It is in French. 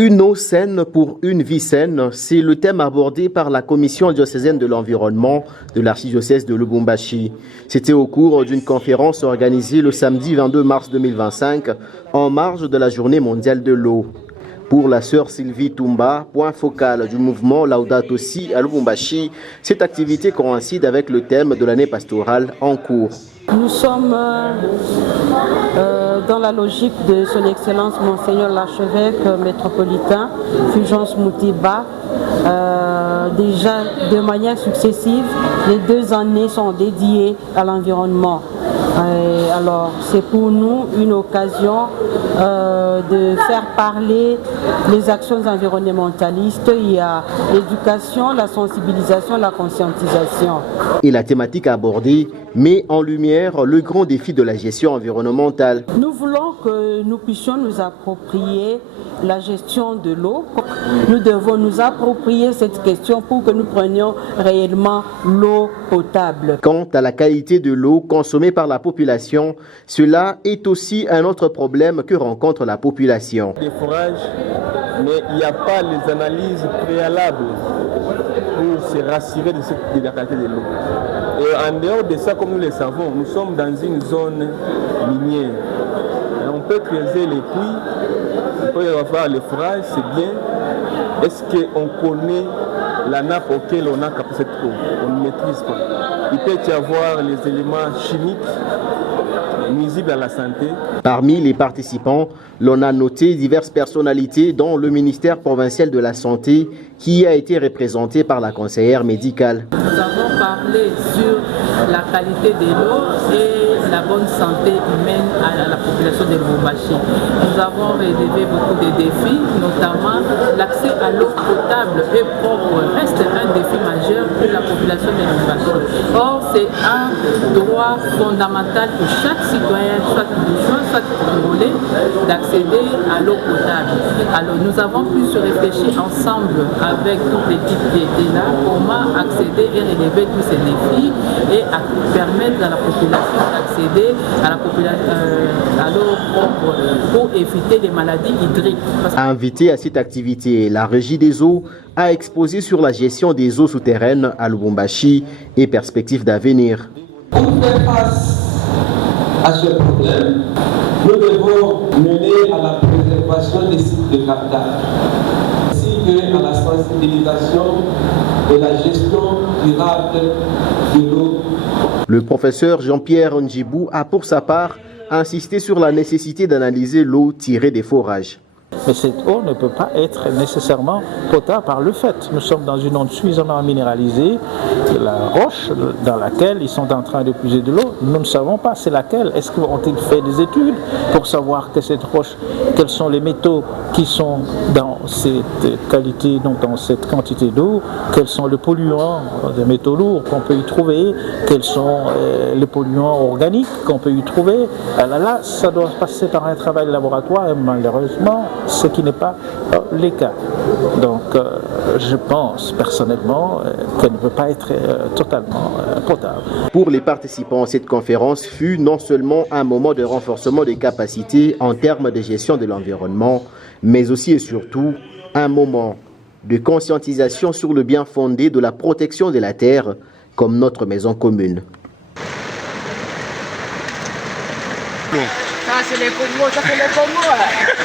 Une eau saine pour une vie saine, c'est le thème abordé par la commission diocésaine de l'environnement de l'archidiocèse de Lubumbashi. C'était au cours d'une conférence organisée le samedi 22 mars 2025 en marge de la journée mondiale de l'eau. Pour la sœur Sylvie Toumba, point focal du mouvement Laudato Si à Lubumbashi, cette activité coïncide avec le thème de l'année pastorale en cours. Nous sommes dans la logique de Son Excellence Monseigneur l'archevêque métropolitain Fulgence Moutiba. Déjà de manière successive, les 2 années sont dédiées à l'environnement. Alors c'est pour nous une occasion de faire parler les actions environnementalistes. Il y a l'éducation, la sensibilisation, la conscientisation. Et la thématique abordée met en lumière le grand défi de la gestion environnementale. Nous voulons que nous puissions nous approprier la gestion de l'eau. Nous devons nous approprier cette question pour que nous prenions réellement l'eau potable. Quant à la qualité de l'eau consommée par la population, cela est aussi un autre problème que rencontre la population. Des forages, mais il n'y a pas les analyses préalables pour se rassurer de la qualité de l'eau. Et en dehors de ça, comme nous le savons, nous sommes dans une zone minière. On peut creuser les puits, on peut avoir les forages, c'est bien. Est-ce qu'on connaît la nappe auquel on a capté cette eau? On ne maîtrise pas. Il peut y avoir les éléments chimiques nuisibles à la santé. Parmi les participants, l'on a noté diverses personnalités dont le ministère provincial de la Santé qui a été représenté par la conseillère médicale. Nous avons parlé sur la qualité de l'eau et la bonne santé humaine à la population de Lubumbashi. Nous avons relevé beaucoup de défis, notamment l'accès à l'eau potable et propre reste un défi majeur pour la population de Lubumbashi. Or, c'est un droit fondamental pour chaque citoyen, soit bourgeois, soit congolais, d'accéder à l'eau potable. Alors, nous avons pu se réfléchir ensemble avec toute l'équipe qui était là, comment accéder et relever tous ces défis et à permettre à la population d'accéder à l'eau propre pour éviter les maladies hydriques. Invité à cette activité, la Régie des eaux a exposé sur la gestion des eaux souterraines à Lubumbashi et perspectives d'avenir. Pour faire face à ce problème, nous devons mener à la préservation des sites de captage, ainsi qu'à la sensibilisation de la gestion durable de l'eau. Le professeur Jean-Pierre Njibou a pour sa part insisté sur la nécessité d'analyser l'eau tirée des forages. Mais cette eau ne peut pas être nécessairement potable par le fait. Nous sommes dans une onde suffisamment minéralisée. La roche dans laquelle ils sont en train de puiser de l'eau, nous ne savons pas c'est laquelle. Est-ce qu'ils fait des études pour savoir que cette roche, quels sont les métaux qui sont dans cette qualité, donc dans cette quantité d'eau, quels sont les polluants des métaux lourds qu'on peut y trouver, quels sont les polluants organiques qu'on peut y trouver. Là, ça doit passer par un travail de laboratoire et malheureusement, ce qui n'est pas le cas. Donc, je pense personnellement qu'elle ne peut pas être totalement potable. Pour les participants, cette conférence fut non seulement un moment de renforcement des capacités en termes de gestion de l'environnement, mais aussi et surtout un moment de conscientisation sur le bien fondé de la protection de la terre comme notre maison commune. Ça, c'est les Congos, ça, c'est les Congos.